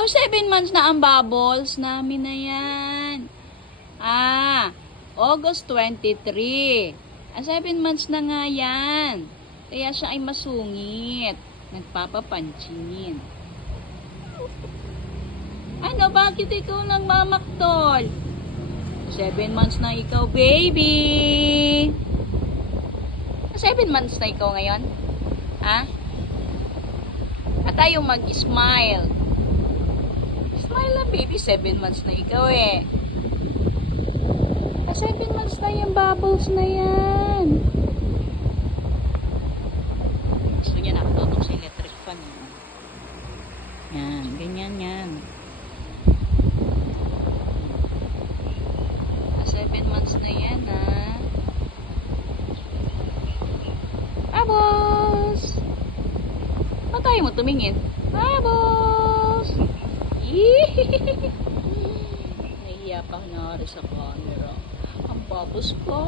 Oh, 7 months na ang bubbles namin na yan. August 23. 7 months na nga yan. Kaya siya ay masungit. Nagpapapansin. Ano, bakit ikaw nagmamaktol? 7 months na ikaw, baby. 7 months na ikaw ngayon? At tayo mag-smile. Smile na, baby. 7 months na ikaw eh. 7 months na yung bubbles na yan. Gusto niya nakatutok sa electric fan. Yan, ganyan yan. 7 months na yan, Bubbles! Ba't tayo mo tumingin? Bubbles! Nahiya pa ako na sa camera. Ang bubbles ko.